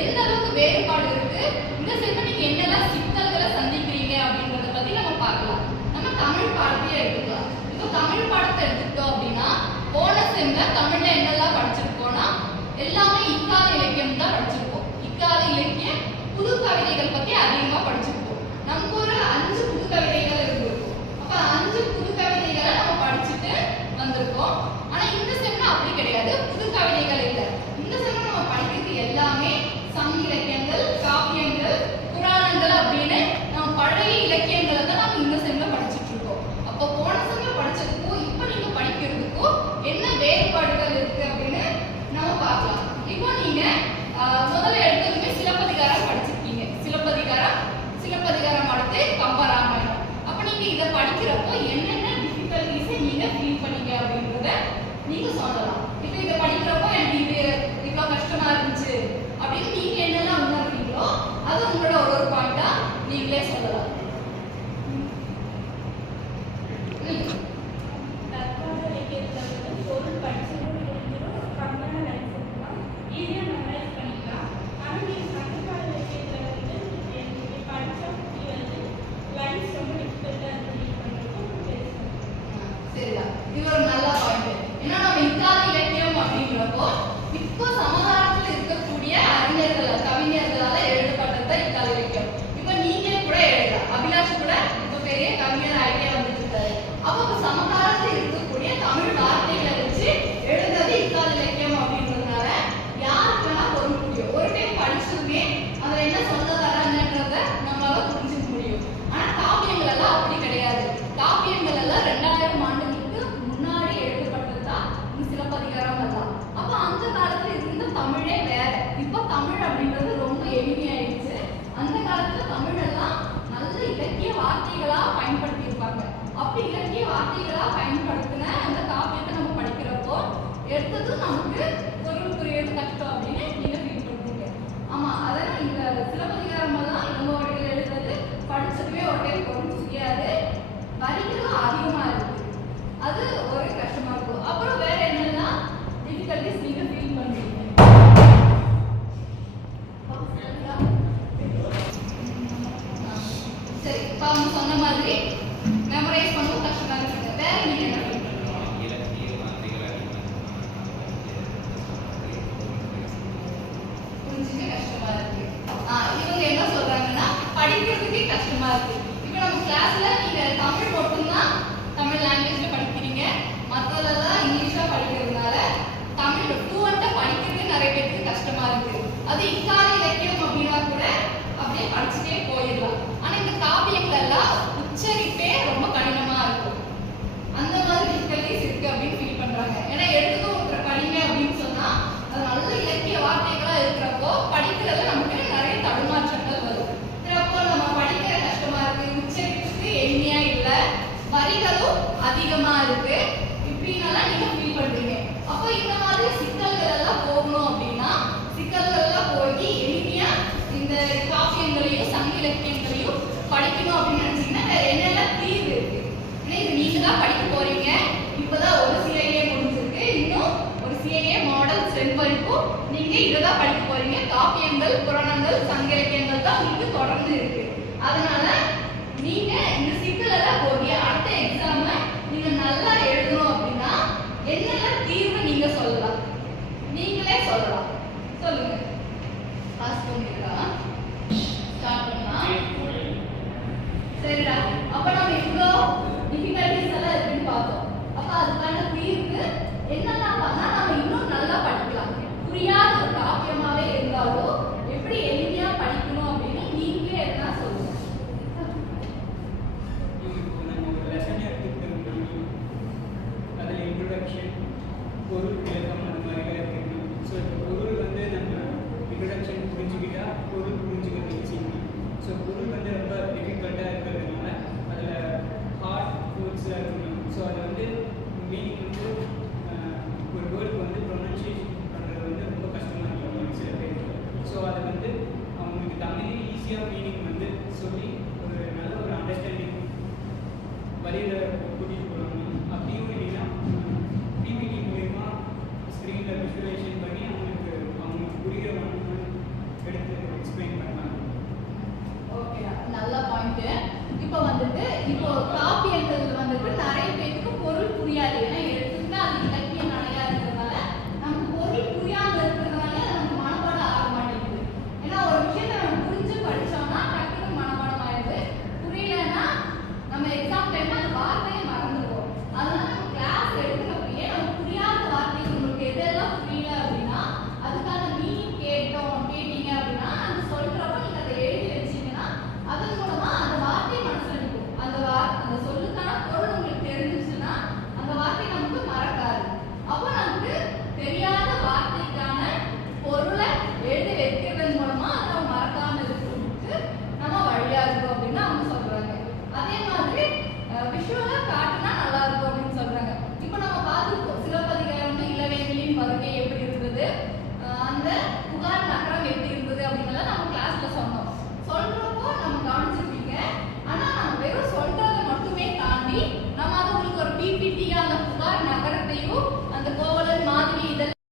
எந்த அளவுக்கு வேறுபாடு இருக்கு, இந்த செம்ல நீங்க என்னெல்லாம் சிக்கல்களை சந்திக்கிறீங்க அப்படின்றத பத்தி நம்ம பார்க்கலாம். நம்ம தமிழ் பாடத்தையே எடுத்துக்கலாம். இப்போ தமிழ் பாடத்தை எடுத்துக்கிட்டோம் அப்படின்னா போன செம்ல தமிழ்ல என்னெல்லாம் படிச்சிருக்கோம்னா எல்லாமே இக்கால இலக்கியம் தான் படிச்சிருக்கோம். இக்கால இலக்கியம் புது கவிதைகள் பத்தி அதிகமா படிச்சிருக்கோம். நமக்கு ஒரு 5 புது கவிதைகள் இருந்திருக்கும். அப்ப 5 புது கவிதைகளை நம்ம படிச்சுட்டு வந்திருக்கோம். ஆனா இந்த செம்ல அப்படி கிடையாது, புது கவிதைகள் இல்லை. இந்த செம்ல நம்ம படிக்கிறது எல்லாமே சங்க இலக்கியங்கள், காப்பியங்கள், புராணங்கள் அப்படின்னு நம்ம பழைய இலக்கியங்களை தான் நம்ம இந்த செம்ல படிச்சுட்டு இருக்கோம். அப்போ போன செம்ல படிச்சதுக்கும் இப்ப நீங்க படிக்கிறதுக்கும் என்ன வேறுபாடுகள் இருக்கு அப்படின்னு நம்ம பார்க்கலாம். இப்போ நீங்க முதல்ல எடுத்ததுமே சிலப்பதிகாரம் படிச்சிருக்கீங்க. சிலப்பதிகாரம் அடுத்து கம்பராமாயணம். அப்ப நீங்க இதை படிக்கிறப்போ என்னென்ன டிஃபிகல்டிஸை நீங்க ஃபீல் பண்ணீங்க அப்படின்றத நீங்க சொல்லலாம். இப்போ இதை படிக்கிறப்போ எனக்கு இது இவ்வளவு கஷ்டமா இருந்துச்சு அப்படின்னு நீங்க என்னெல்லாம் உணர்றீங்களோ அது உங்களோட ஒரு பாயிண்டா நீங்களே சொல்லலாம். இது ஒரு நல்ல பாயிண்ட். ஏன்னா நம்ம இக்கால இலக்கியம் அப்படிங்கிறப்போ இப்போ சமகாலத்தில் இருக்கக்கூடிய அறிஞர்கள், கவிஞர்களால எழுதப்பட்டது இக்கால இலக்கியம். இப்போ நீங்க கூட எழுதலாம். அபிலாஷ் கூட இப்போ பெரிய கவிஞர் ஐடியா வந்துட்டு இருக்காரு. அப்போ சமகாலத்தில் இருக்கக்கூடிய தமிழ் வார்த்தைகளை வச்சு எழுதுறது இக்கால இலக்கியம் அப்படின்றதுனால யாருக்குன்னா பொருள் முடியும். ஒரு டைம் படிச்சதுமே அதுல என்ன சொல்ல வராங்கன்றத நம்மளால புரிஞ்சுக்க முடியும். ஆனா காப்பியங்கள் எல்லாம் அப்படி கிடையாது. காப்பியங்கள் எல்லாம் 2000 ஆண்டுகளுக்கு முன்னாடி எழுதப்பட்டதுதான் சிலப்பதிகாரம் எல்லாம். அப்ப அந்த காலத்துல இருந்த தமிழே வேற. இப்ப தமிழ் அப்படின்றது ரொம்ப எளிமையாயிடுச்சு. அந்த காலத்துல தமிழ் எல்லாம் நல்ல இலக்கிய வார்த்தைகளா பயன்படுத்தி இருப்பாங்க. அப்படி இலக்கிய வார்த்தைகளா பயன்படுத்தின அந்த காப்பியத்தை நம்ம படிக்கிறப்போ எடுத்தது நமக்கு பொருள் புரியுது கஷ்டம் அப்படின்னு நீங்க ஃபீல் பண்ணுறீங்க. ஆமா, அதான் இந்த சிலப்பதிகாரம் எல்லாம் இளங்கோவடிகள் எழுதுறது படிச்சதுமே ஒரு டைம் பொருள் புரியாது, வரிகளும் அதிகமா இருக்கு. அது ஒரு கஷ்டமா இருக்கும். அப்புறம் வேற என்னெல்லாம் டிஃபிகல்டிஸ் நீங்க ஃபீல் பண்றீங்க? சரி, இப்போ அவங்க சொன்ன மாதிரி மெமரைஸ் பண்ணவும் கஷ்டமா இருக்கு. வேற நீங்க என்ன புரிஞ்சுக்க கஷ்டமா இருக்கு. இவங்க என்ன சொல்றாங்கன்னா படிக்கிறதுக்கே கஷ்டமா இருக்கு. இப்போ நம்ம கிளாஸ்ல நீங்க தமிழ் மட்டும்தான் தமிழ் லாங்குவேஜ்ல படிக்கிறீங்க, மற்றதெல்லாம் இங்கிலீஷ்ல படிக்கிறதுனால தமிழ் ஃப்ளூவெண்டா படிக்கிறது நிறைய பேருக்கு கஷ்டமா இருக்கு. அது இக்கால இலக்கியம் அப்படின்னா கூட அப்படியே படிச்சுட்டே போயிடலாம். ஆனா இந்த காப்பியங்கள் எல்லாம் உச்சரிப்பே ரொம்ப கடினமா இருக்கும். அந்த மாதிரி டிஃபிகல்டிஸ் இருக்கு அப்படின்னு ஃபீல் பண்றாங்க. ஏன்னா எடுத்துக்கோ ஒருத்தர் படிங்க அப்படின்னு சொன்னா அது நல்ல இலக்கிய வார்த்தைகளா இருக்கிறப்போ படிக்கிறதுல நமக்கு நிறைய தடுமாற்றங்கள் வரும். அப்போ நம்ம படிக்கிற கஷ்டமா இருக்கு, உச்சரிப்புக்கு எளிமையா இல்லை, வரிகளும் அதிகமா இருக்கு, இப்படின்னெல்லாம் நீங்க ஃபீல் பண்றீங்க. அப்போ இந்த மாதிரி சிக்கல்கள் எல்லாம் போகணும் அப்படின்னா சிக்கல்கள் எல்லாம் போய் எளிமையா இந்த காப்பியங்களையும் சங்க இலக்கியங்களையும் படிக்கணும் அப்படின்னு நினைச்சீங்கன்னா வேற என்னெல்லாம் தீர்வு இருக்கு? ஏன்னா இது நீங்க தான் படிக்க போறீங்க. இப்பதான் ஒரு சிஐஏ முடிஞ்சிருக்கு, இன்னும் ஒரு சிஐஏ மாடல் ஸ்ட்ரென்த் வரைக்கும் நீங்க இதைதான் படிக்க போறீங்க. காப்பியங்கள், புராணங்கள், சங்க இலக்கியங்கள் தான் உங்களுக்கு தொடர்ந்து இருக்கு. அதனால நீங்க இந்த சிக்கல் எல்லாம் போய் அடுத்த எக்ஸாம நீங்க நல்லா எழுதணும் அப்படின்னா என்னெல்லாம் தீர்வு நீங்க சொல்லலாம்? நீங்களே சொல்லலாம். சொல்லுங்க. பாஸ் பண்ணிக்கலாம். ஸ்டார்ட் பண்ணலாம். சரிடா, அப்ப நம்ம இவ்வளோ டிஃபிகல்டிஸ் எல்லாம் இருக்குன்னு பார்த்தோம். அப்ப அதுக்கான தீர்வு என்னெல்லாம் பண்ணா நம்ம இன்னும் நல்லா படிக்கலாம். புரியாத ஒரு காப்பியமாவே இருந்தாலும் எப்படி எளிமையா படிக்கணும் அப்படின்னு நீங்களே எதனா சொல்லுங்க. பொருள் விளக்கம் அந்த மாதிரிலாம் இருக்குது. ஸோ இப்போ பொருள் வந்து நம்ம இன்ட்ரடக்ஷன் புரிஞ்சுக்கிட்டா பொருள் புரிஞ்சுக்கிறது ஈஸிங்க. ஸோ பொருள் வந்து ரொம்ப டிஃபிகல்ட்டாக இருக்கிறதுனால அதில் ஹார்ட் வேர்ட்ஸாக இருக்கணும். ஸோ அதை வந்து மீனிங் வந்து ஒரு வேர்டுக்கு வந்து ப்ரொனன்சியேஷன் பண்ணுறது வந்து ரொம்ப கஷ்டமாக இருக்கும் சில பேருக்கு. ஸோ அதை வந்து அவங்களுக்கு தமிழ் ஈஸியாக மீனிங் வந்து சொல்லி ஒரு நல்ல ஒரு அண்டர்ஸ்டாண்டிங் வழியில் கூட்டிகிட்டு போகிறாங்க. அப்படியும் இல்லைன்னா பிபிடி மூலமா ஸ்க்ரீனில் விஷுவலைசேஷன் பண்ணி அவங்களுக்கு புரிகிற இப்போ காப்பி அண்ட்